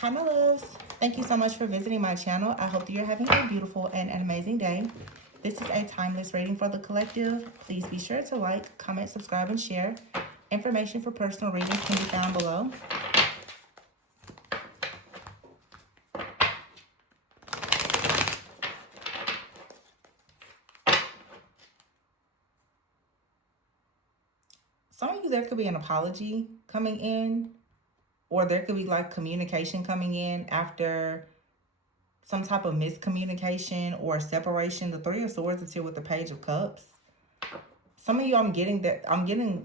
Hi, my loves. Thank you so much for visiting my channel. I hope that you're having a beautiful and an amazing day. This is a timeless reading for the collective. Please be sure to like, comment, subscribe, and share. Information for personal readings can be found below. Some of you, there could be an apology coming in, or there could be like communication coming in after some type of miscommunication or separation. The Three of Swords is here with the Page of Cups. Some of you, I'm getting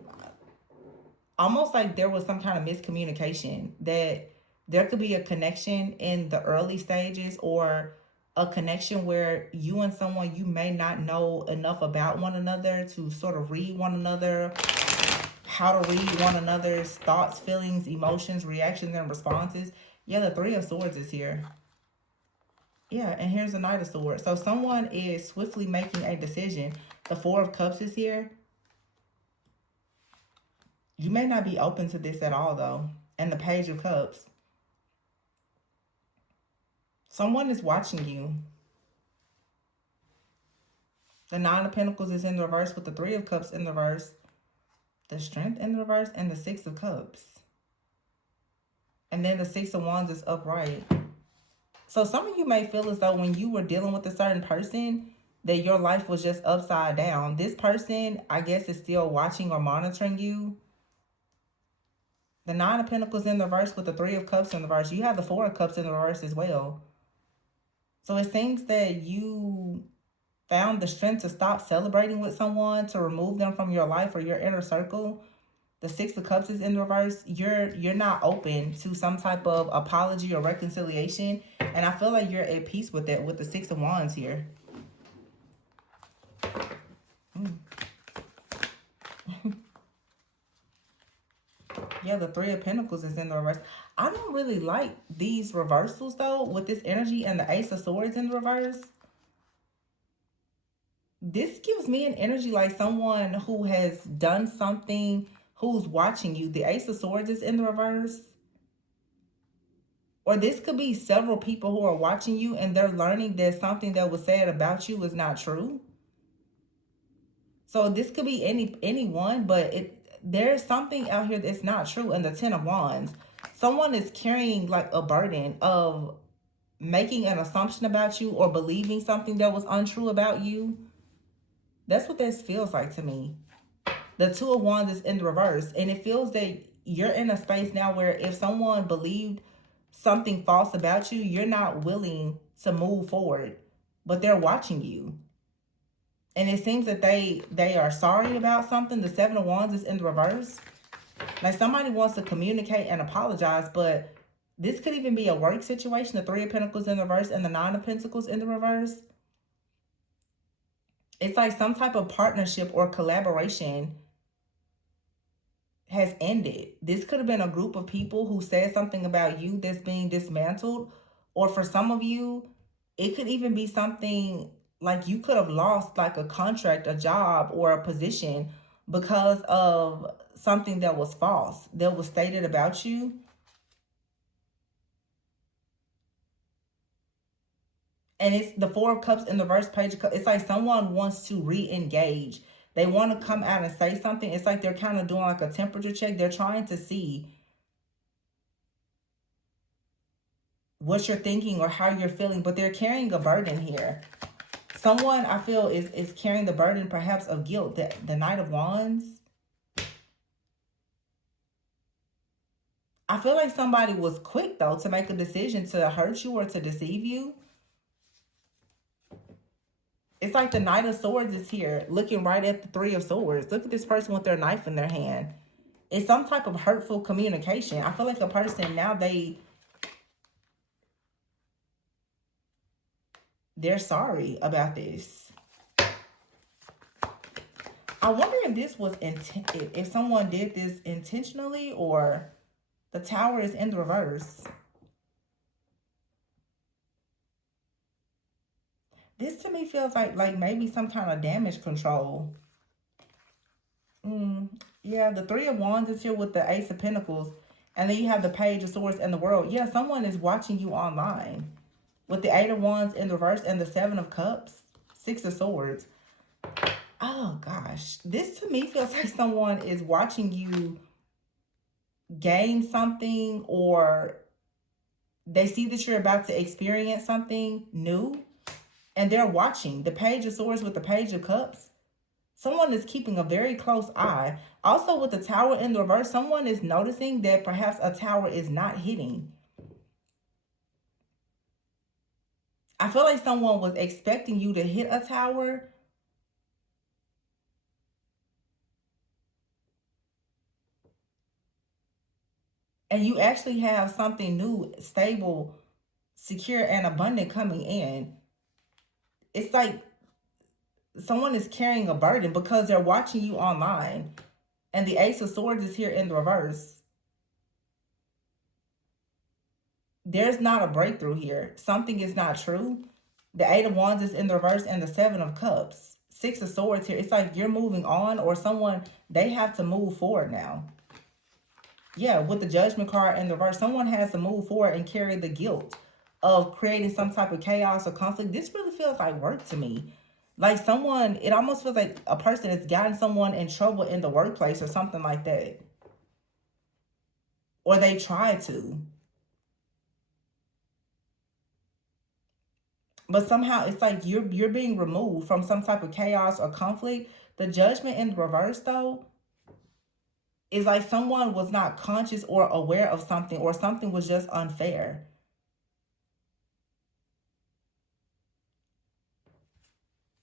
almost like there was some kind of miscommunication, that there could be a connection in the early stages, or a connection where you and someone, you may not know enough about one another to sort of read one another, how to read one another's thoughts, feelings, emotions, reactions, and responses. Yeah, the Three of Swords is here. Yeah, and here's the Knight of Swords. So someone is swiftly making a decision. The Four of Cups is here. You may not be open to this at all, though. And the Page of Cups. Someone is watching you. The Nine of Pentacles is in the reverse with the Three of Cups in the reverse. The Strength in the reverse and the Six of Cups. And then the Six of Wands is upright. So some of you may feel as though when you were dealing with a certain person, that your life was just upside down. This person, I guess, is still watching or monitoring you. The Nine of Pentacles in the reverse with the Three of Cups in the reverse. You have the Four of Cups in the reverse as well. So it seems that you found the strength to stop celebrating with someone, to remove them from your life or your inner circle. The Six of Cups is in reverse. You're not open to some type of apology or reconciliation. And I feel like you're at peace with that with the Six of Wands here. Yeah, the Three of Pentacles is in the reverse. I don't really like these reversals, though, with this energy and the Ace of Swords in the reverse. This gives me an energy like someone who has done something, who's watching you. The Ace of Swords is in the reverse. Or this could be several people who are watching you and they're learning that something that was said about you is not true. So this could be anyone, but there's something out here that's not true. And the Ten of Wands, someone is carrying like a burden of making an assumption about you or believing something that was untrue about you. That's what this feels like to me. The Two of Wands is in the reverse, and it feels that you're in a space now where if someone believed something false about you, you're not willing to move forward, but they're watching you. And it seems that they are sorry about something. The Seven of Wands is in the reverse. Like somebody wants to communicate and apologize, but this could even be a work situation. The Three of Pentacles in the reverse and the Nine of Pentacles in the reverse. It's like some type of partnership or collaboration has ended. This could have been a group of people who said something about you that's being dismantled. Or for some of you, it could even be something like you could have lost like a contract, a job, or a position because of something that was false, that was stated about you. And it's the Four of Cups in the reverse, Page of Cups. It's like someone wants to re-engage. They want to come out and say something. It's like they're kind of doing like a temperature check. They're trying to see what you're thinking or how you're feeling, but they're carrying a burden here. Someone, I feel, is carrying the burden perhaps of guilt. The Knight of Wands. I feel like somebody was quick, though, to make a decision to hurt you or to deceive you. It's like the Knight of Swords is here, looking right at the Three of Swords. Look at this person with their knife in their hand. It's some type of hurtful communication. I feel like a person now, they're sorry about this. I wonder if this was if someone did this intentionally, or the Tower is in the reverse. This to me feels like maybe some kind of damage control. Yeah, the Three of Wands is here with the Ace of Pentacles. And then you have the Page of Swords and the World. Yeah, someone is watching you online. With the Eight of Wands in reverse and the Seven of Cups, Six of Swords. Oh gosh, this to me feels like someone is watching you gain something, or they see that you're about to experience something new and they're watching. The Page of Swords with the Page of Cups. Someone is keeping a very close eye. Also with the Tower in the reverse, someone is noticing that perhaps a tower is not hitting. I feel like someone was expecting you to hit a tower. And you actually have something new, stable, secure, and abundant coming in. It's like someone is carrying a burden because they're watching you online. And the Ace of Swords is here in the reverse. There's not a breakthrough here. Something is not true. The Eight of Wands is in the reverse and the Seven of Cups. Six of Swords here. It's like you're moving on, or someone, they have to move forward now. Yeah, with the Judgment card in the reverse, someone has to move forward and carry the guilt of creating some type of chaos or conflict. This really feels like work to me. Like someone, it almost feels like a person has gotten someone in trouble in the workplace or something like that. Or they tried to. But somehow it's like you're being removed from some type of chaos or conflict. The Judgment in the reverse, though, is like someone was not conscious or aware of something, or something was just unfair.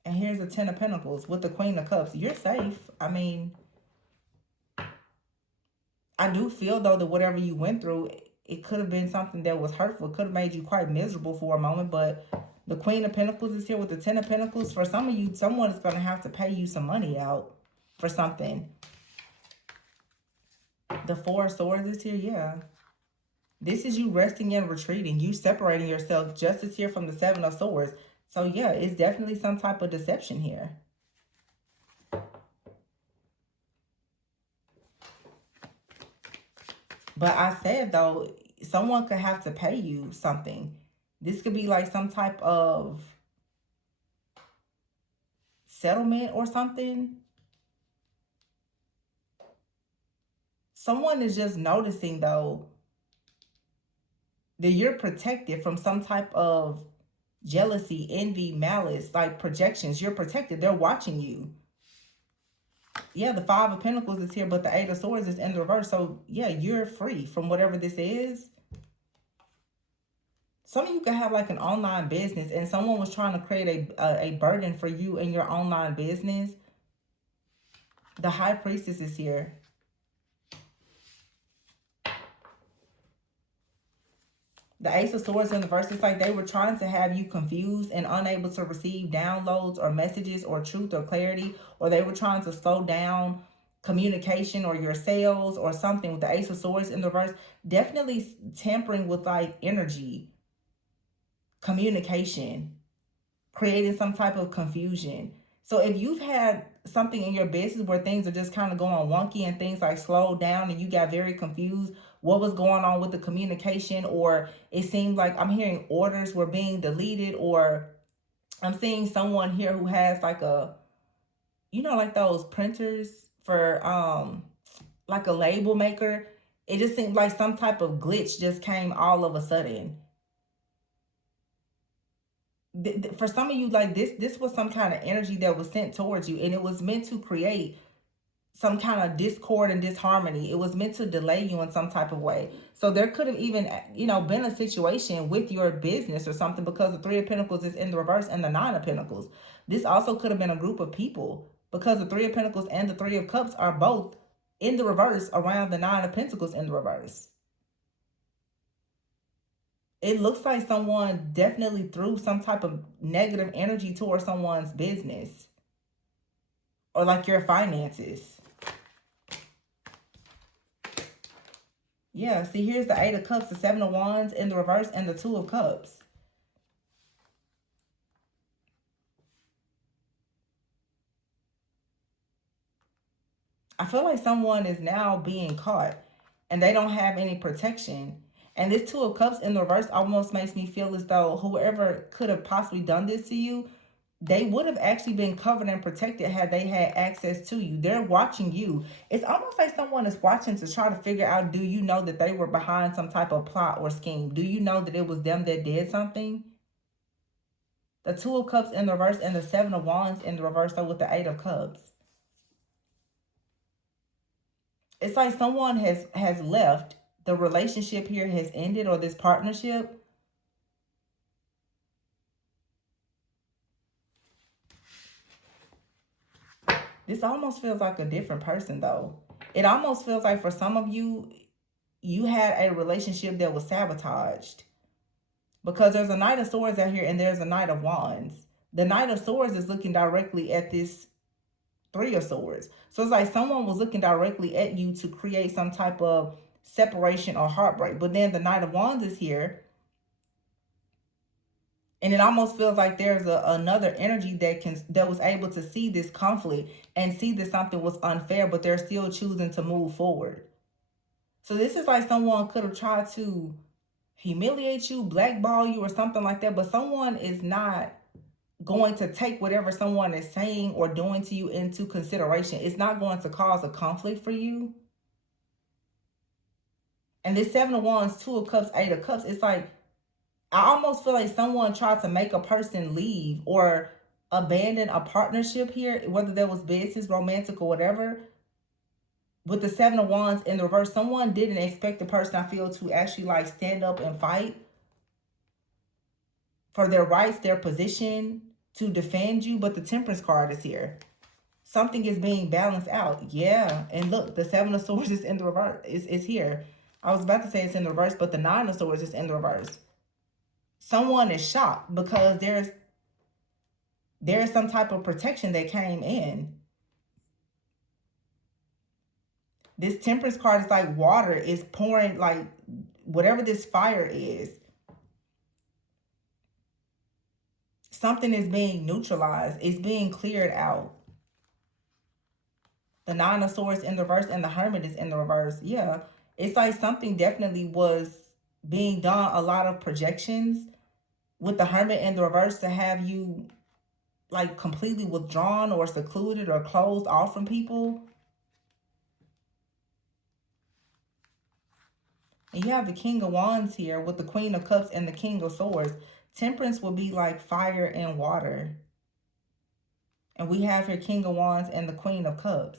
And here's the Ten of Pentacles with the Queen of Cups. You're safe. I mean, I do feel, though, that whatever you went through, it could have been something that was hurtful. It could have made you quite miserable for a moment. But the Queen of Pentacles is here with the Ten of Pentacles. For some of you, someone is going to have to pay you some money out for something. The Four of Swords is here, yeah. This is you resting and retreating. You separating yourself. Justice here from the Seven of Swords. So, yeah, it's definitely some type of deception here. But I said, though, someone could have to pay you something. This could be like some type of settlement or something. Someone is just noticing, though, that you're protected from some type of jealousy, envy, malice, like projections. You're protected. They're watching you. Yeah, the Five of Pentacles is here, but the Eight of Swords is in the reverse. So, yeah, you're free from whatever this is. Some of you could have like an online business and someone was trying to create a burden for you in your online business. The High Priestess is here. The Ace of Swords in the verse, it's like they were trying to have you confused and unable to receive downloads or messages or truth or clarity, or they were trying to slow down communication or your sales or something. With the Ace of Swords in the verse, definitely tampering with like energy, communication, creating some type of confusion. So if you've had something in your business where things are just kind of going wonky and things like slowed down and you got very confused what was going on with the communication, or it seemed like I'm hearing orders were being deleted, or I'm seeing someone here who has like a, you know, like those printers for like a label maker. It just seemed like some type of glitch just came all of a sudden. For some of you, like this was some kind of energy that was sent towards you, and it was meant to create some kind of discord and disharmony. It was meant to delay you in some type of way. So there could have even, you know, been a situation with your business or something, because the Three of Pentacles is in the reverse and the Nine of Pentacles. This also could have been a group of people, because the Three of Pentacles and the Three of Cups are both in the reverse around the Nine of Pentacles in the reverse. It looks like someone definitely threw some type of negative energy towards someone's business or like your finances. Yeah, see, here's the Eight of Cups, the Seven of Wands in the reverse, and the Two of Cups. I feel like someone is now being caught. and they don't have any protection. And this Two of Cups in the reverse almost makes me feel as though whoever could have possibly done this to you, they would have actually been covered and protected had they had access to you. They're watching you. It's almost like someone is watching to try to figure out, do you know that they were behind some type of plot or scheme? Do you know that it was them that did something? The Two of Cups in the reverse and the Seven of Wands in the reverse, so with the Eight of Cups. It's like someone has left. The relationship here has ended, or this partnership. This almost feels like a different person, though. It almost feels like for some of you, you had a relationship that was sabotaged. Because there's a Knight of Swords out here and there's a Knight of Wands. The Knight of Swords is looking directly at this Three of Swords. So it's like someone was looking directly at you to create some type of separation or heartbreak. But then the Knight of Wands is here. And it almost feels like there's another energy that was able to see this conflict and see that something was unfair, but they're still choosing to move forward. So this is like someone could have tried to humiliate you, blackball you, or something like that, but someone is not going to take whatever someone is saying or doing to you into consideration. It's not going to cause a conflict for you. And this Seven of Wands, Two of Cups, Eight of Cups, it's like, I almost feel like someone tried to make a person leave or abandon a partnership here, whether there was business, romantic, or whatever. With the Seven of Wands in the reverse, someone didn't expect the person, I feel, to actually like stand up and fight for their rights, their position, to defend you. But the Temperance card is here. Something is being balanced out. Yeah. And look, the Seven of Swords is in the reverse. It's here. I was about to say it's in the reverse, but the Nine of Swords is in the reverse. Someone is shocked because there's some type of protection that came in. This Temperance card is like water is pouring, like whatever this fire is. Something is being neutralized. It's being cleared out. The Nine of Swords in the reverse and the Hermit is in the reverse. Yeah. It's like something definitely was being done. A lot of projections with the Hermit in the reverse to have you like completely withdrawn or secluded or closed off from people. And you have the King of Wands here with the Queen of Cups and the King of Swords. Temperance will be like fire and water. And we have here King of Wands and the Queen of Cups.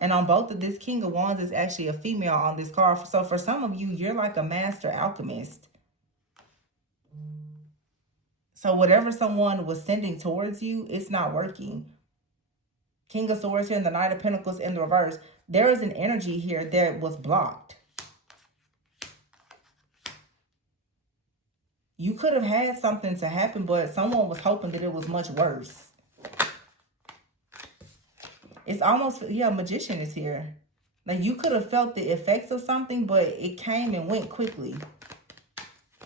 And on both of this, King of Wands is actually a female on this card. So for some of you, you're like a master alchemist. So whatever someone was sending towards you, it's not working. King of Swords here and the Knight of Pentacles in the reverse. There is an energy here that was blocked. You could have had something to happen, but someone was hoping that it was much worse. It's almost, yeah, Magician is here. Like you could have felt the effects of something, but it came and went quickly.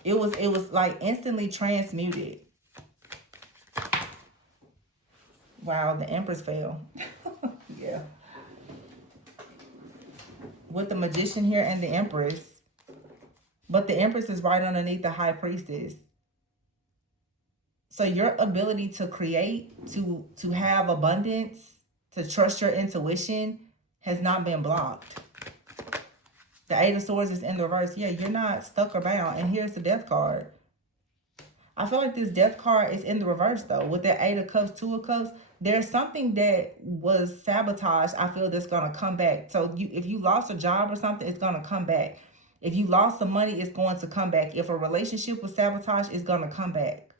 It was like instantly transmuted. Wow, the Empress fell. Yeah. With the Magician here and the Empress. But the Empress is right underneath the High Priestess. So your ability to create, to have abundance, to trust your intuition has not been blocked. The Eight of Swords is in the reverse. Yeah, you're not stuck or bound. And here's the Death card. I feel like this Death card is in the reverse, though. With the Eight of Cups, Two of Cups, there's something that was sabotaged, I feel, that's going to come back. So if you lost a job or something, it's going to come back. If you lost some money, it's going to come back. If a relationship was sabotaged, it's going to come back.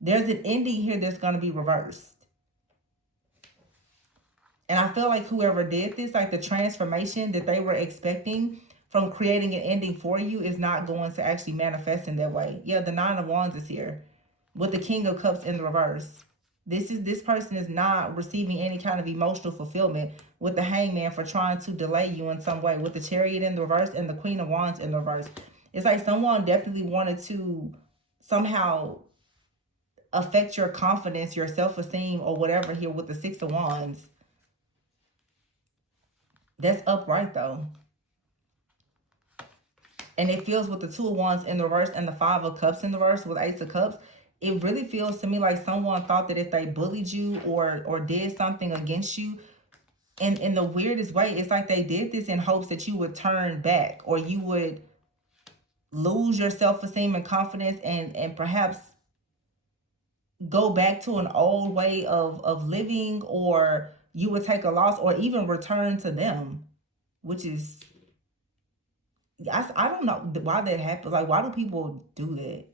There's an ending here that's going to be reversed. And I feel like whoever did this, like the transformation that they were expecting from creating an ending for you is not going to actually manifest in that way. Yeah, the Nine of Wands is here with the King of Cups in the reverse. This person is not receiving any kind of emotional fulfillment with the Hangman for trying to delay you in some way. With the Chariot in the reverse and the Queen of Wands in the reverse. It's like someone definitely wanted to somehow affect your confidence, your self-esteem, or whatever here with the Six of Wands. That's upright, though. And it feels with the Two of Wands in the reverse and the Five of Cups in the reverse with Ace of Cups, it really feels to me like someone thought that if they bullied you or did something against you, in the weirdest way, it's like they did this in hopes that you would turn back, or you would lose your self-esteem and confidence, and perhaps go back to an old way of living, or you would take a loss, or even return to them, which is, I don't know why that happens. Like, why do people do that?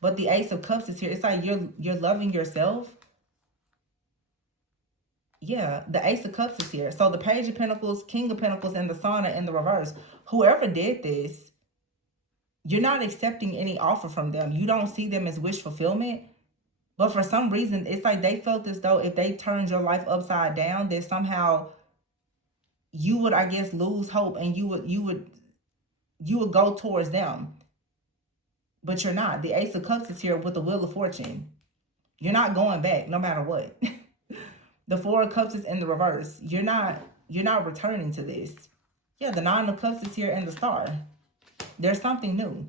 But the Ace of Cups is here. It's like you're loving yourself. Yeah, the Ace of Cups is here. So the Page of Pentacles, King of Pentacles, and the Sun are in the reverse. Whoever did this, you're not accepting any offer from them. You don't see them as wish fulfillment. But for some reason, it's like they felt as though if they turned your life upside down, that somehow you would, I guess, lose hope, and you would go towards them. But you're not. The Ace of Cups is here with the Wheel of Fortune. You're not going back no matter what. The Four of Cups is in the reverse. You're not returning to this. Yeah, the Nine of Cups is here and the Star. There's something new.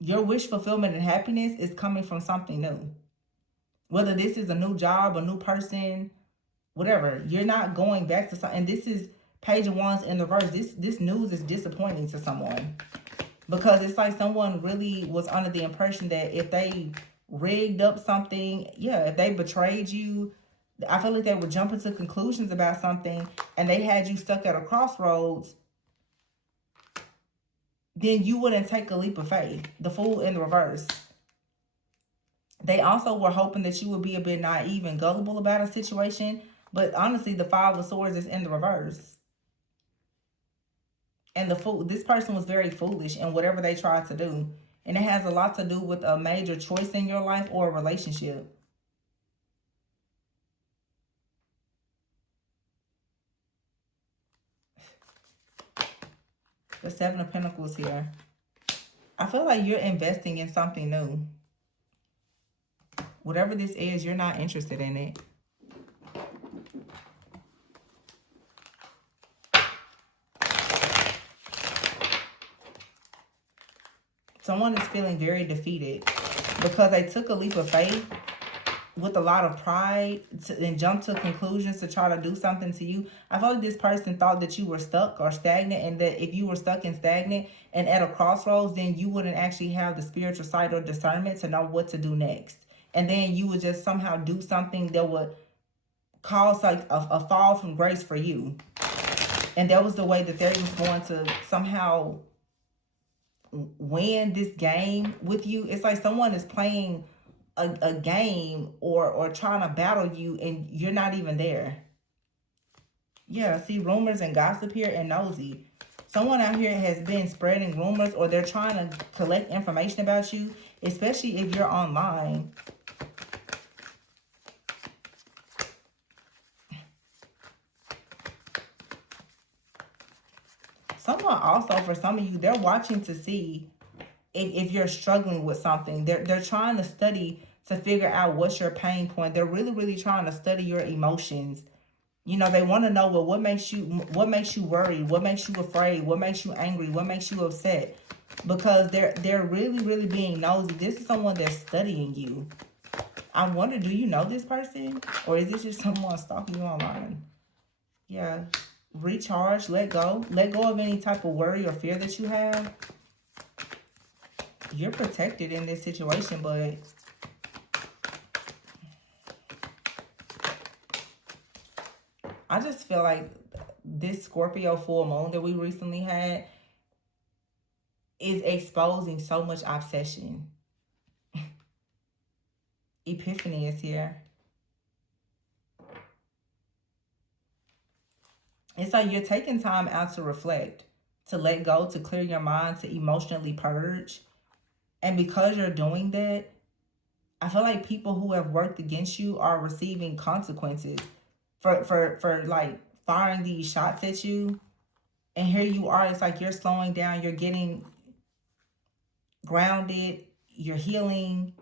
Your wish fulfillment and happiness is coming from something new. Whether this is a new job, a new person, whatever. You're not going back to something. And this is Page of Wands in the reverse. This news is disappointing to someone. Because it's like someone really was under the impression that if they rigged up something, yeah, if they betrayed you, I feel like they were jumping to conclusions about something, and they had you stuck at a crossroads, then you wouldn't take a leap of faith. The Fool in the reverse. They also were hoping that you would be a bit naive and gullible about a situation, but honestly, the Five of Swords is in the reverse. And the Fool, this person was very foolish in whatever they tried to do. And it has a lot to do with a major choice in your life or a relationship. The Seven of Pentacles here. I feel like you're investing in something new. Whatever this is, you're not interested in it. Someone is feeling very defeated because they took a leap of faith with a lot of pride and jumped to conclusions to try to do something to you. I feel like this person thought that you were stuck or stagnant, and that if you were stuck and stagnant and at a crossroads, then you wouldn't actually have the spiritual sight or discernment to know what to do next. And then you would just somehow do something that would cause like a fall from grace for you. And that was the way that they was going to somehow win this game with you. It's like someone is playing a game or trying to battle you, and you're not even there. Yeah, see, rumors and gossip here, and nosy. Someone out here has been spreading rumors, or they're trying to collect information about you, especially if you're online. Someone also, for some of you, they're watching to see if you're struggling with something. They're trying to study to figure out what's your pain point. They're really, really trying to study your emotions. You know, they want to know, well, what makes you worried? What makes you afraid? What makes you angry? What makes you upset? Because they're really, really being nosy. This is someone that's studying you. I wonder, do you know this person? Or is this just someone stalking you online? Yeah. Recharge, let go. Let go of any type of worry or fear that you have. You're protected in this situation, but I just feel like this Scorpio full moon that we recently had is exposing so much obsession. Epiphany is here. It's like you're taking time out to reflect, to let go, to clear your mind, to emotionally purge. And because you're doing that, I feel like people who have worked against you are receiving consequences for like firing these shots at you. And here you are, it's like you're slowing down, you're getting grounded, you're healing,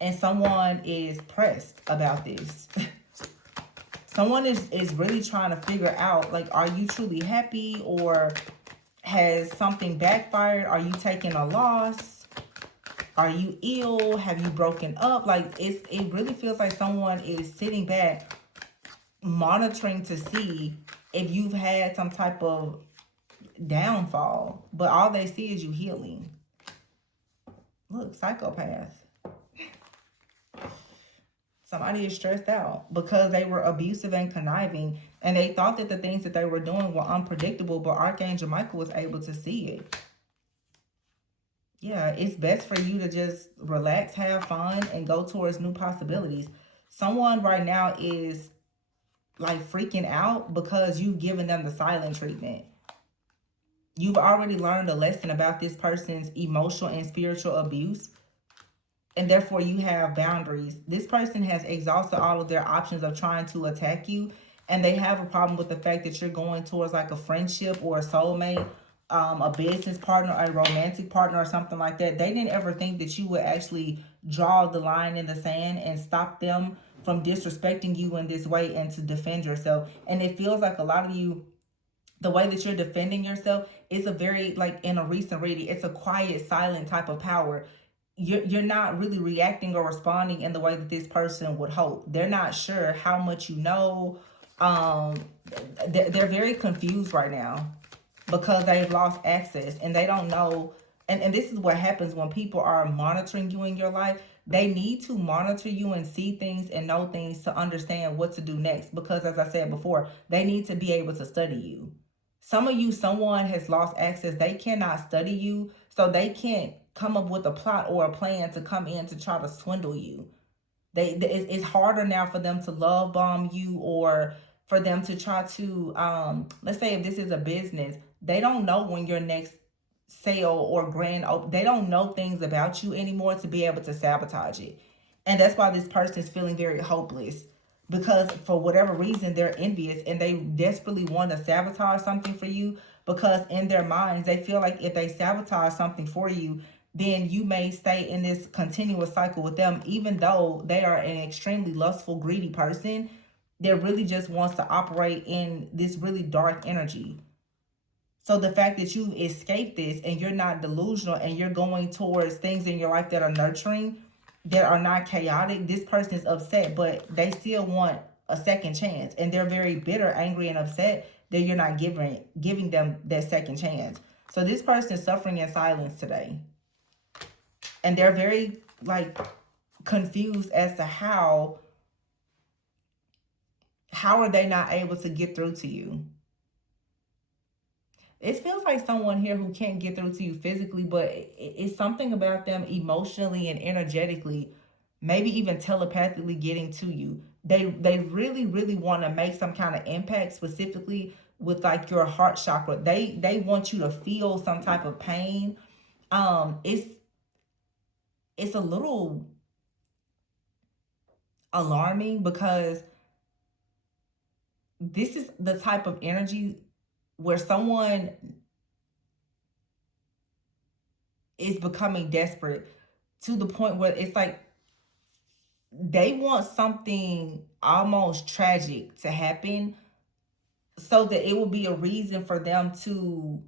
and someone is pressed about this. Someone is really trying to figure out, like, are you truly happy, or Has something backfired? Are you taking a loss? Are you ill? Have you broken up? Like, it really feels like someone is sitting back monitoring to see if you've had some type of downfall, but all they see is you healing. Look, psychopath. Somebody is stressed out because they were abusive and conniving, and they thought that the things that they were doing were unpredictable, but Archangel Michael was able to see it. Yeah, it's best for you to just relax, have fun, and go towards new possibilities. Someone right now is like freaking out because you've given them the silent treatment. You've already learned a lesson about this person's emotional and spiritual abuse, and therefore you have boundaries. This person has exhausted all of their options of trying to attack you, and they have a problem with the fact that you're going towards like a friendship or a soulmate, a business partner, a romantic partner, or something like that. They didn't ever think that you would actually draw the line in the sand and stop them from disrespecting you in this way and to defend yourself. And it feels like a lot of you, the way that you're defending yourself is a very, like in a recent reading, it's a quiet, silent type of power. You're not really reacting or responding in the way that this person would hope. They're not sure how much you know. Um, they're very confused right now because they've lost access and they don't know. And this is what happens when people are monitoring you in your life. They need to monitor you and see things and know things to understand what to do next. Because as I said before, they need to be able to study you. Some of you, someone has lost access. They cannot study you, so they can't come up with a plot or a plan to come in to try to swindle you. It's harder now for them to love bomb you, or for them to try to, let's say if this is a business, they don't know when your next sale or grand open, they don't know things about you anymore to be able to sabotage it. And that's why this person is feeling very hopeless, because for whatever reason they're envious and they desperately want to sabotage something for you, because in their minds they feel like if they sabotage something for you, then you may stay in this continuous cycle with them, even though they are an extremely lustful, greedy person that really just wants to operate in this really dark energy. So the fact that you've escaped this and you're not delusional and you're going towards things in your life that are nurturing, that are not chaotic, this person is upset, but they still want a second chance. And they're very bitter, angry, and upset that you're not giving them that second chance. So this person is suffering in silence today. And they're very like confused as to how are they not able to get through to you. It feels like someone here who can't get through to you physically, but it's something about them emotionally and energetically, maybe even telepathically getting to you. They really, really want to make some kind of impact, specifically with like your heart chakra. They want you to feel some type of pain. It's a little alarming because this is the type of energy where someone is becoming desperate to the point where it's like they want something almost tragic to happen so that it will be a reason for them to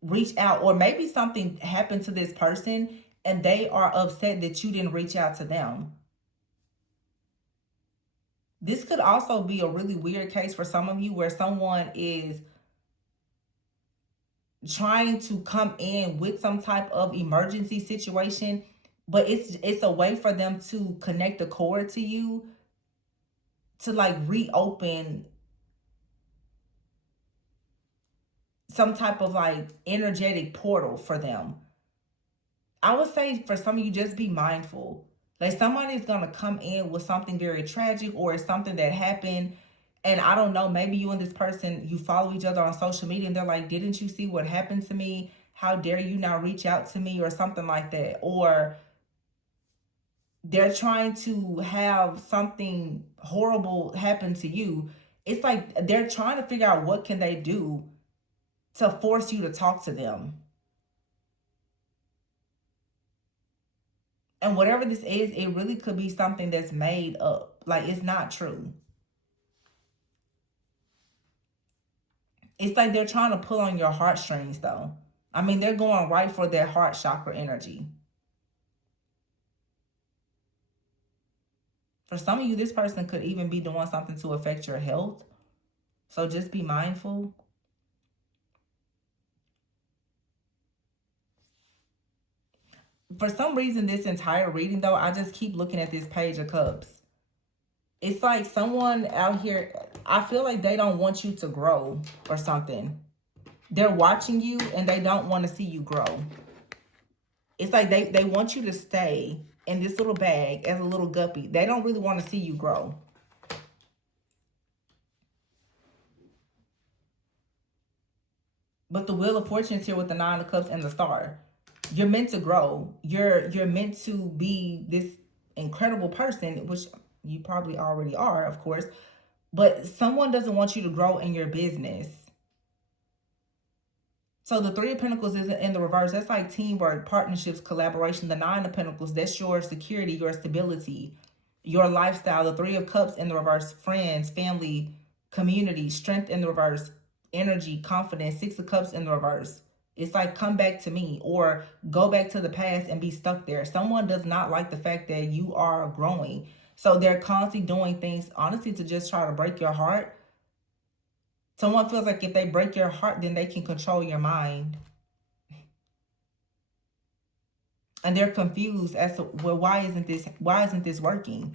reach out. Or maybe something happened to this person and they are upset that you didn't reach out to them. This could also be a really weird case for some of you where someone is trying to come in with some type of emergency situation, but it's a way for them to connect the cord to you, to like reopen some type of like energetic portal for them. I would say for some of you, just be mindful. Like somebody's gonna come in with something very tragic, or it's something that happened. And I don't know, maybe you and this person, you follow each other on social media and they're like, didn't you see what happened to me? How dare you not reach out to me, or something like that. Or they're trying to have something horrible happen to you. It's like they're trying to figure out what can they do to force you to talk to them. And whatever this is, it really could be something that's made up. Like, it's not true. It's like they're trying to pull on your heartstrings, though. I mean, they're going right for their heart chakra energy. For some of you, this person could even be doing something to affect your health. So just be mindful. For some reason, this entire reading, though, I just keep looking at this Page of Cups. It's like someone out here, I feel like they don't want you to grow or something. They're watching you and they don't want to see you grow. It's like they want you to stay in this little bag as a little guppy. They don't really want to see you grow. But the Wheel of Fortune is here with the Nine of Cups and the Star. You're meant to grow. You're meant to be this incredible person, which you probably already are, of course. But someone doesn't want you to grow in your business. So the Three of Pentacles is in the reverse. That's like teamwork, partnerships, collaboration. The Nine of Pentacles, that's your security, your stability, your lifestyle. The Three of Cups in the reverse, friends, family, community, strength in the reverse, energy, confidence. Six of Cups in the reverse. It's like, come back to me, or go back to the past and be stuck there. Someone does not like the fact that you are growing. So they're constantly doing things, honestly, to just try to break your heart. Someone feels like if they break your heart, then they can control your mind. And they're confused as to, well, why isn't this working?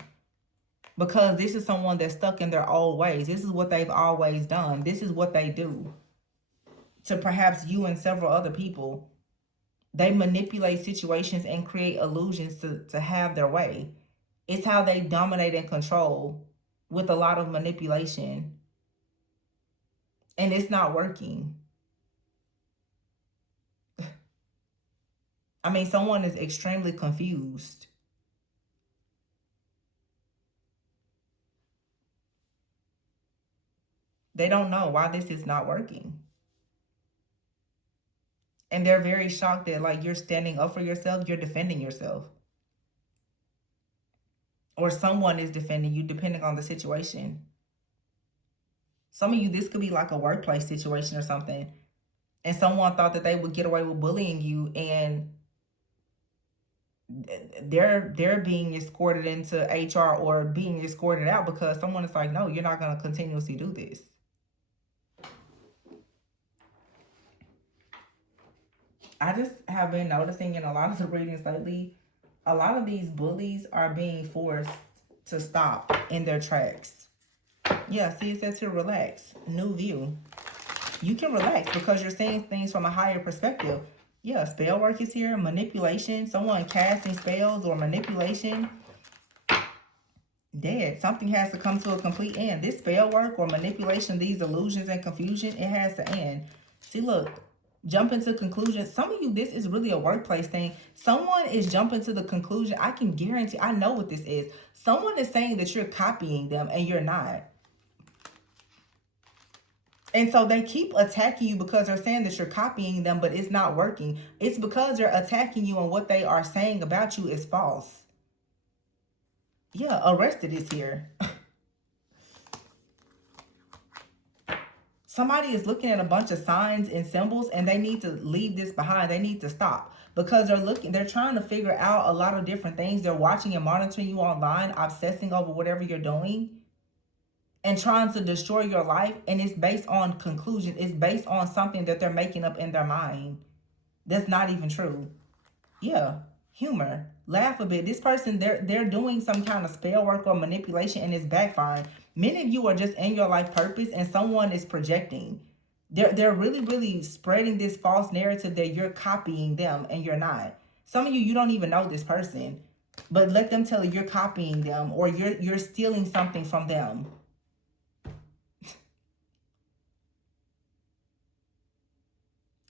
Because this is someone that's stuck in their old ways. This is what they've always done. This is what they do to perhaps you and several other people. They manipulate situations and create illusions to have their way. It's how they dominate and control with a lot of manipulation. And it's not working. I mean, someone is extremely confused. They don't know why this is not working. And they're very shocked that, like, you're standing up for yourself, you're defending yourself. Or someone is defending you, depending on the situation. Some of you, this could be like a workplace situation or something. And someone thought that they would get away with bullying you, and they're being escorted into HR or being escorted out because someone is like, no, you're not going to continuously do this. I just have been noticing in a lot of the readings lately, a lot of these bullies are being forced to stop in their tracks. Yeah, see, it says here, relax, new view. You can relax because you're seeing things from a higher perspective. Yeah, spell work is here, manipulation, someone casting spells or manipulation. Dead. Something has to come to a complete end. This spell work or manipulation, these illusions and confusion, it has to end. See, look. Jump into conclusions. Some of you, this is really a workplace thing. Someone is jumping to the conclusion. I can guarantee, I know what this is. Someone is saying that you're copying them and you're not. And so they keep attacking you because they're saying that you're copying them, but it's not working. It's because they're attacking you and what they are saying about you is false. Yeah, arrested is here. Somebody is looking at a bunch of signs and symbols and they need to leave this behind. They need to stop because they're trying to figure out a lot of different things. They're watching and monitoring you online, obsessing over whatever you're doing and trying to destroy your life. And it's based on conclusion. It's based on something that they're making up in their mind. That's not even true. Yeah. Humor. Laugh a bit. This person, they're doing some kind of spell work or manipulation and it's backfiring. Many of you are just in your life purpose and someone is projecting. They're really, really spreading this false narrative that you're copying them and you're not. Some of you don't even know this person, but let them tell you you're copying them or you're stealing something from them.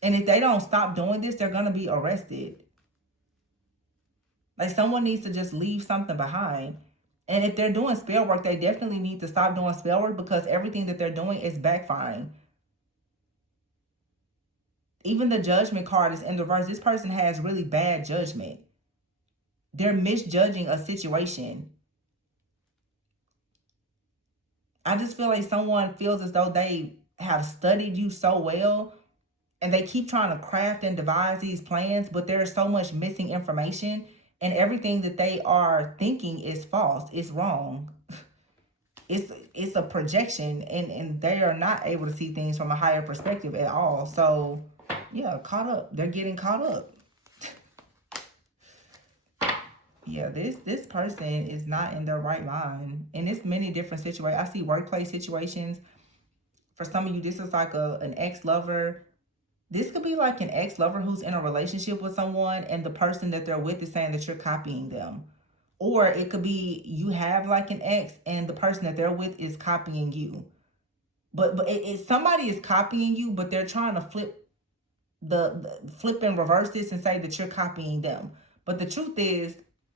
And if they don't stop doing this, they're going to be arrested. Like someone needs to just leave something behind. And if they're doing spell work, they definitely need to stop doing spell work because everything that they're doing is backfiring. Even the Judgment card is in the reverse. This person has really bad judgment. They're misjudging a situation. I just feel like someone feels as though they have studied you so well, and they keep trying to craft and devise these plans, but there's so much missing information, and everything that they are thinking is false. It's wrong. It's a projection, and they are not able to see things from a higher perspective at all. So yeah, caught up. They're getting caught up. Yeah, this person is not in their right mind. And it's many different situations. I see workplace situations. For some of you, this is like an ex-lover. This could be like an ex-lover who's in a relationship with someone, and the person that they're with is saying that you're copying them. Or it could be you have like an ex, and the person that they're with is copying you. But somebody is copying you, but they're trying to flip and reverse this and say that you're copying them. But the truth is,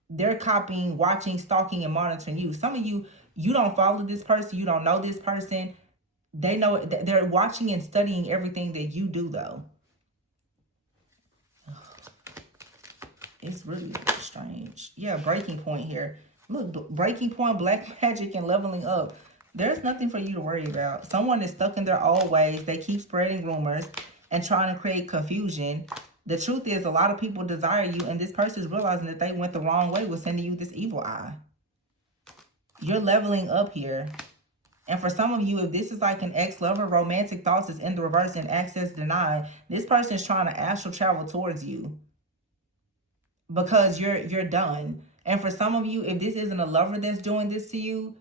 they're copying, watching, stalking, and monitoring you. Some of you, you don't follow this person, you don't know this person. They know, they're watching and studying everything that you do, though. It's really strange. Yeah, breaking point here. Look, breaking point, black magic, and leveling up. There's nothing for you to worry about. Someone is stuck in their old ways. They keep spreading rumors and trying to create confusion. The truth is, a lot of people desire you, and this person is realizing that they went the wrong way with sending you this evil eye. You're leveling up here. And for some of you, if this is like an ex-lover, romantic thoughts is in the reverse and access denied. This person is trying to astral travel towards you because you're done. And for some of you, if this isn't a lover that's doing this to you,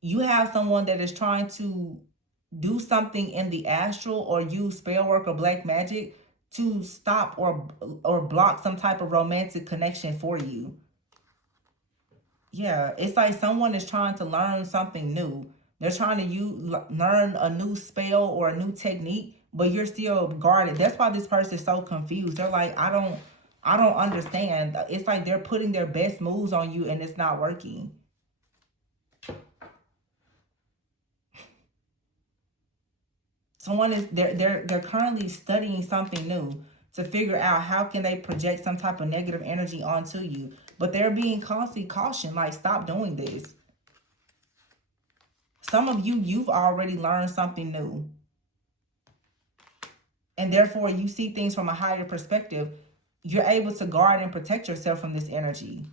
you have someone that is trying to do something in the astral or use spell work or black magic to stop or block some type of romantic connection for you. Yeah, it's like someone is trying to learn something new. They're trying to learn a new spell or a new technique, but you're still guarded. That's why this person is so confused. They're like, I don't understand. It's like they're putting their best moves on you and it's not working. Someone is they're currently studying something new to figure out how can they project some type of negative energy onto you. But they're being constantly cautioned, like, stop doing this. Some of you, you've already learned something new. And therefore, you see things from a higher perspective. You're able to guard and protect yourself from this energy.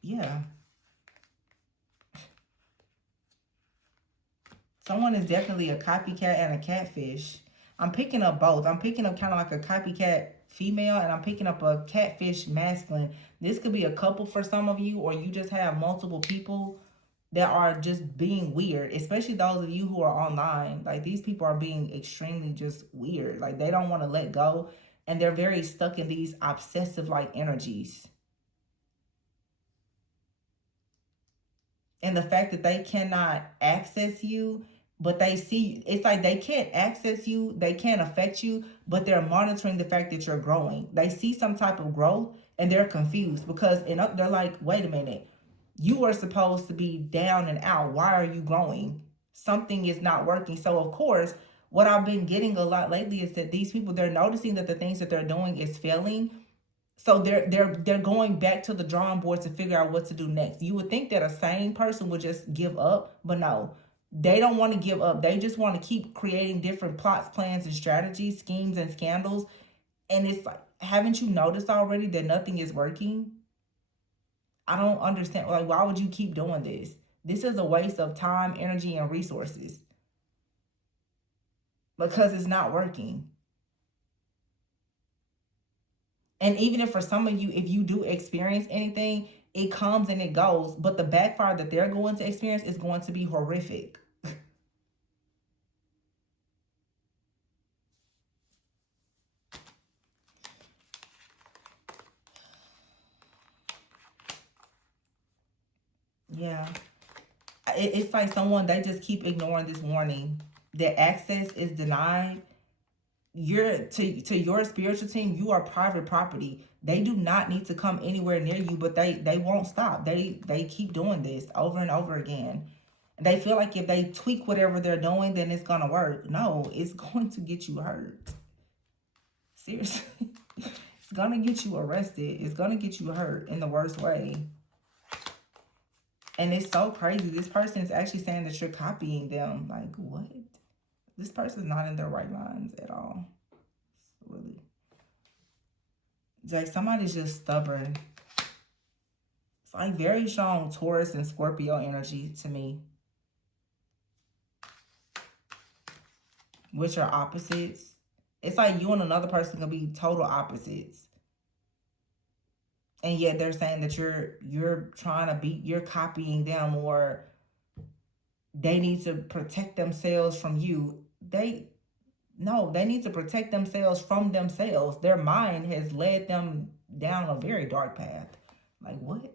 Yeah. Someone is definitely a copycat and a catfish. I'm picking up both. I'm picking up kind of like a copycat female, and I'm picking up a catfish masculine. This could be a couple for some of you, or you just have multiple people that are just being weird, especially those of you who are online. Like, these people are being extremely just weird. Like, they don't want to let go, and they're very stuck in these obsessive like energies. And the fact that they cannot access you, but they see, it's like they can't access you, they can't affect you, but they're monitoring the fact that you're growing. They see some type of growth and they're confused because they're like, wait a minute, you are supposed to be down and out. Why are you growing? Something is not working. So of course, what I've been getting a lot lately is that these people, they're noticing that the things that they're doing is failing. So they're going back to the drawing board to figure out what to do next. You would think that a sane person would just give up, but no. They don't want to give up. They just want to keep creating different plots, plans, and strategies, schemes, and scandals. And it's like, haven't you noticed already that nothing is working? I don't understand. Like, why would you keep doing this? This is a waste of time, energy, and resources. Because it's not working. And even if for some of you, if you do experience anything, it comes and it goes. But the backfire that they're going to experience is going to be horrific. Yeah. It's like someone, they just keep ignoring this warning. That access is denied. To your spiritual team, you are private property. They do not need to come anywhere near you, but they won't stop. They keep doing this over and over again. They feel like if they tweak whatever they're doing, then it's gonna work. No, it's going to get you hurt. Seriously. It's gonna get you arrested. It's gonna get you hurt in the worst way. And it's so crazy. This person is actually saying that you're copying them. Like, what? This person's not in their right minds at all. Really. It's like somebody's just stubborn. It's like very strong Taurus and Scorpio energy to me, which are opposites. It's like you and another person can be total opposites. And yet they're saying that you're trying to be, you're copying them, or they need to protect themselves from you. They need to protect themselves from themselves. Their mind has led them down a very dark path. Like, what?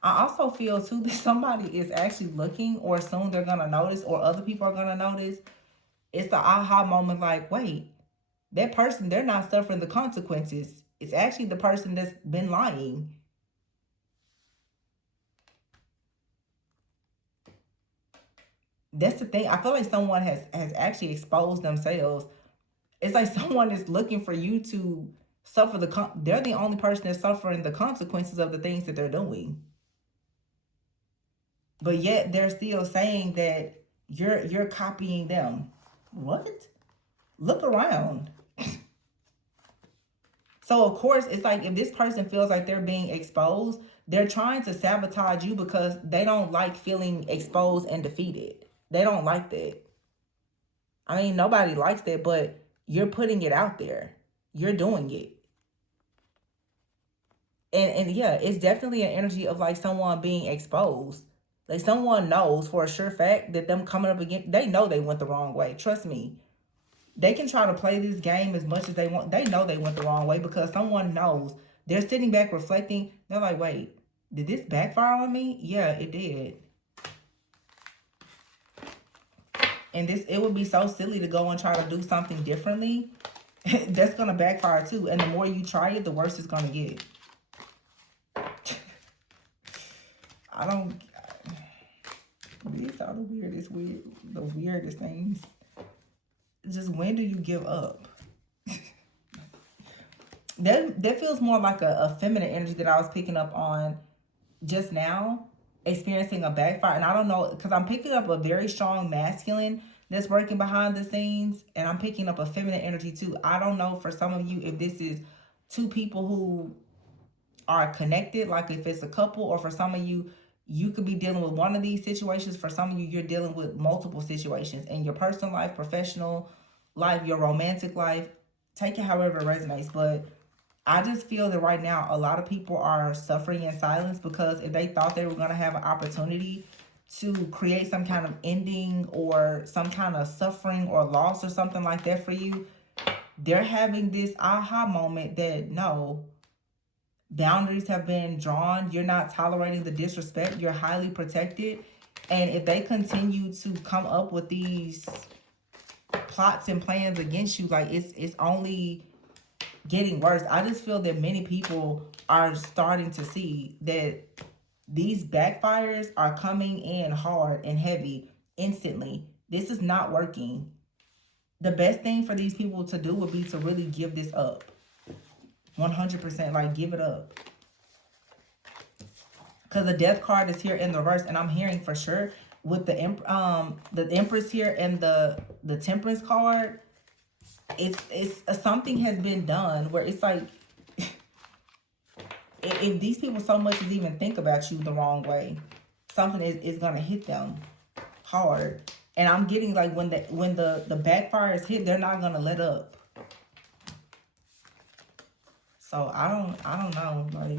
I also feel too that somebody is actually looking, or soon they're gonna notice, or other people are gonna notice. It's the aha moment, like, wait, that person, they're not suffering the consequences. It's actually the person that's been lying. That's the thing. I feel like someone has actually exposed themselves. It's like someone is looking for you to suffer they're the only person that's suffering the consequences of the things that they're doing. But yet they're still saying that you're copying them. What? Look around. So of course, it's like if this person feels like they're being exposed, they're trying to sabotage you because they don't like feeling exposed and defeated. They don't like that. I mean, nobody likes that, but you're putting it out there. You're doing it. And yeah, it's definitely an energy of like someone being exposed. Like someone knows for a sure fact that them coming up again, they know they went the wrong way. Trust me. They can try to play this game as much as they want. They know they went the wrong way because someone knows. They're sitting back reflecting. They're like, wait, did this backfire on me? Yeah, it did. And it would be so silly to go and try to do something differently. That's going to backfire too. And the more you try it, the worse it's going to get. I don't... These are the weirdest things. Just when do you give up? That feels more like a feminine energy that I was picking up on just now, experiencing a backfire. And I don't know, because I'm picking up a very strong masculine that's working behind the scenes, and I'm picking up a feminine energy too. I don't know for some of you if this is two people who are connected, like if it's a couple, or for some of you, you could be dealing with one of these situations. For some of you, you're dealing with multiple situations in your personal life, professional life, your romantic life. Take it however it resonates. But I just feel that right now, a lot of people are suffering in silence because if they thought they were going to have an opportunity to create some kind of ending or some kind of suffering or loss or something like that for you, they're having this aha moment that no, boundaries have been drawn. You're not tolerating the disrespect. You're highly protected. And if they continue to come up with these plots and plans against you, like it's only getting worse. I just feel that many people are starting to see that these backfires are coming in hard and heavy instantly. This is not working. The best thing for these people to do would be to really give this up. 100%, like give it up. Because the death card is here in the reverse, and I'm hearing for sure with the Empress here and the Temperance card, it's something has been done where it's like if these people so much as even think about you the wrong way, something is gonna hit them hard. And I'm getting like when the backfire is hit, they're not gonna let up. So I don't know, like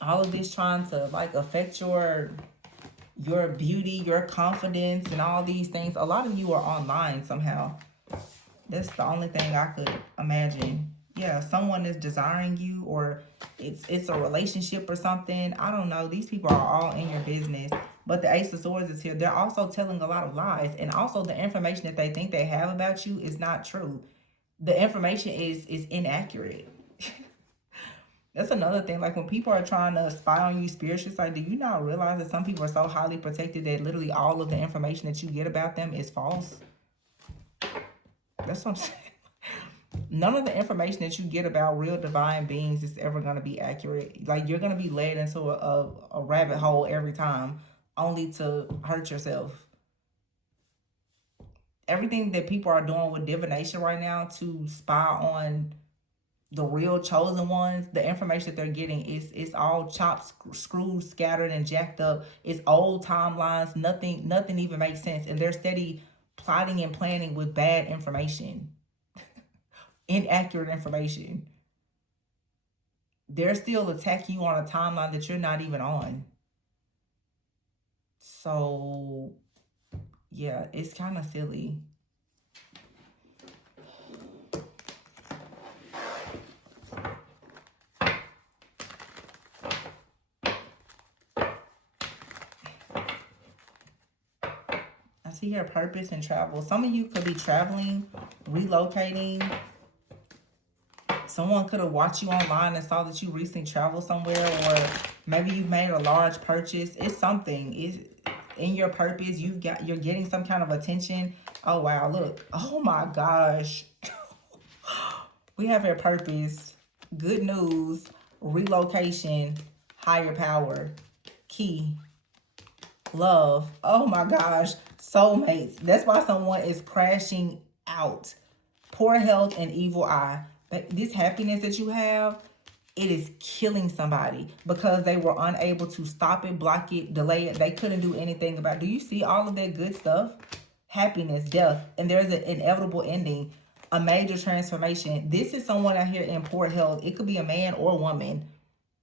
all of this trying to like affect your beauty, your confidence, and all these things. A lot of you are online somehow. That's the only thing I could imagine. Yeah, someone is desiring you, or it's a relationship or something. I don't know. These people are all in your business. But the Ace of Swords is here. They're also telling a lot of lies. And also the information that they think they have about you is not true. The information is inaccurate. That's another thing. Like when people are trying to spy on you spiritually, it's like, do you not realize that some people are so highly protected that literally all of the information that you get about them is false? That's what I'm saying. None of the information that you get about real divine beings is ever going to be accurate. Like, you're going to be led into a rabbit hole every time, only to hurt yourself. Everything that people are doing with divination right now to spy on the real chosen ones, the information that they're getting is all chopped, screwed, scattered, and jacked up. It's old timelines. Nothing even makes sense, and they're steady plotting and planning with bad information, inaccurate information. They're still attacking you on a timeline that you're not even on. So, yeah, it's kind of silly. I see here purpose and travel. Some of you could be traveling, relocating. Someone could have watched you online and saw that you recently traveled somewhere, or maybe you made a large purchase. It's something. It's in your purpose. You're getting some kind of attention. Oh wow, look. Oh my gosh. We have your purpose, good news, relocation, higher power, key, love. Oh my gosh, soulmates. That's why someone is crashing out. Poor health and evil eye. This happiness that you have, it is killing somebody because they were unable to stop it, block it, delay it. They couldn't do anything about it. Do you see all of that good stuff? Happiness, death, and there's an inevitable ending, a major transformation. This is someone out here in poor health. It could be a man or a woman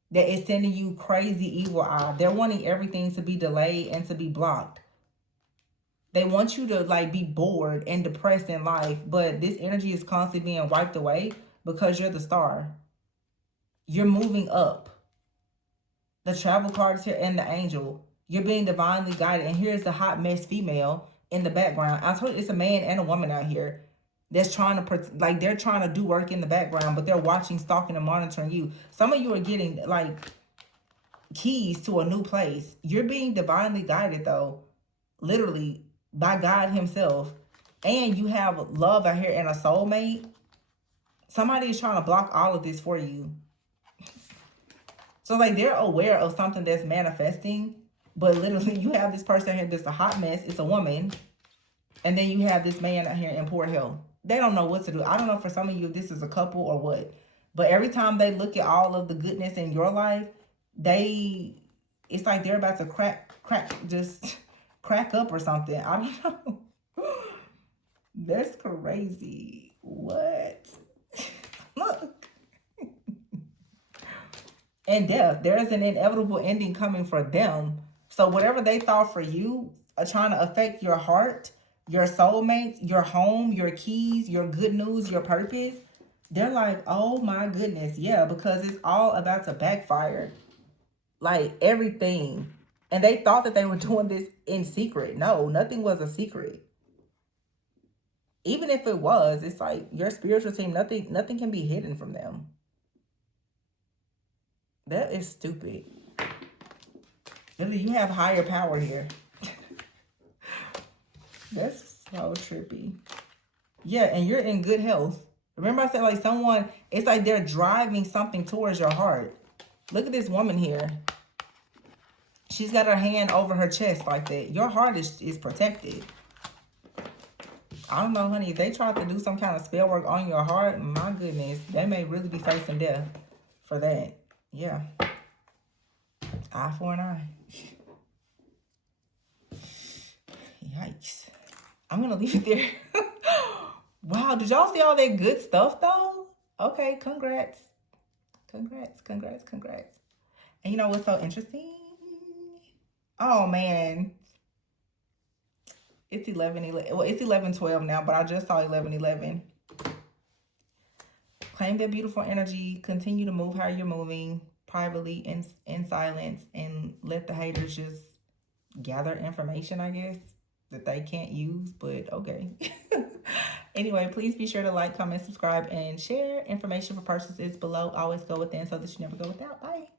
that is sending you crazy evil eye. They're wanting everything to be delayed and to be blocked. They want you to like be bored and depressed in life, but this energy is constantly being wiped away because you're the star. You're moving up. The travel card is here and the angel. You're being divinely guided. And here's the hot mess female in the background. I told you it's a man and a woman out here that's trying to, like, they're trying to do work in the background, but they're watching, stalking, and monitoring you. Some of you are getting like keys to a new place. You're being divinely guided though, literally by God himself. And you have love out here and a soulmate. Somebody is trying to block all of this for you. So like they're aware of something that's manifesting, but literally you have this person here that's a hot mess. It's a woman. And then you have this man out here in poor health. They don't know what to do. I don't know for some of you if this is a couple or what. But every time they look at all of the goodness in your life, it's like they're about to crack up or something. I don't know. That's crazy. What? Look. And death. There is an inevitable ending coming for them. So whatever they thought for you are trying to affect your heart, your soulmates, your home, your keys, your good news, your purpose, they're like, oh my goodness, yeah, because it's all about to backfire. Like everything. And they thought that they were doing this in secret. No, nothing was a secret. Even if it was, it's like your spiritual team, nothing can be hidden from them. That is stupid. You have higher power here. That's so trippy. Yeah, and you're in good health. Remember I said like someone, it's like they're driving something towards your heart. Look at this woman here. She's got her hand over her chest like that. Your heart is protected. I don't know, honey. If they tried to do some kind of spell work on your heart, my goodness, they may really be facing death for that. Yeah. Eye for an eye. Yikes. I'm going to leave it there. Wow. Did y'all see all that good stuff, though? Okay. Congrats. Congrats. Congrats. Congrats. And you know what's so interesting? Oh, man. It's 11:11. Well, it's 11:12 now, but I just saw 11:11. Claim that beautiful energy. Continue to move how you're moving privately in silence, and let the haters just gather information, I guess, that they can't use, but okay. Anyway, please be sure to like, comment, subscribe, and share. Information for purchases below. Always go within so that you never go without. Bye.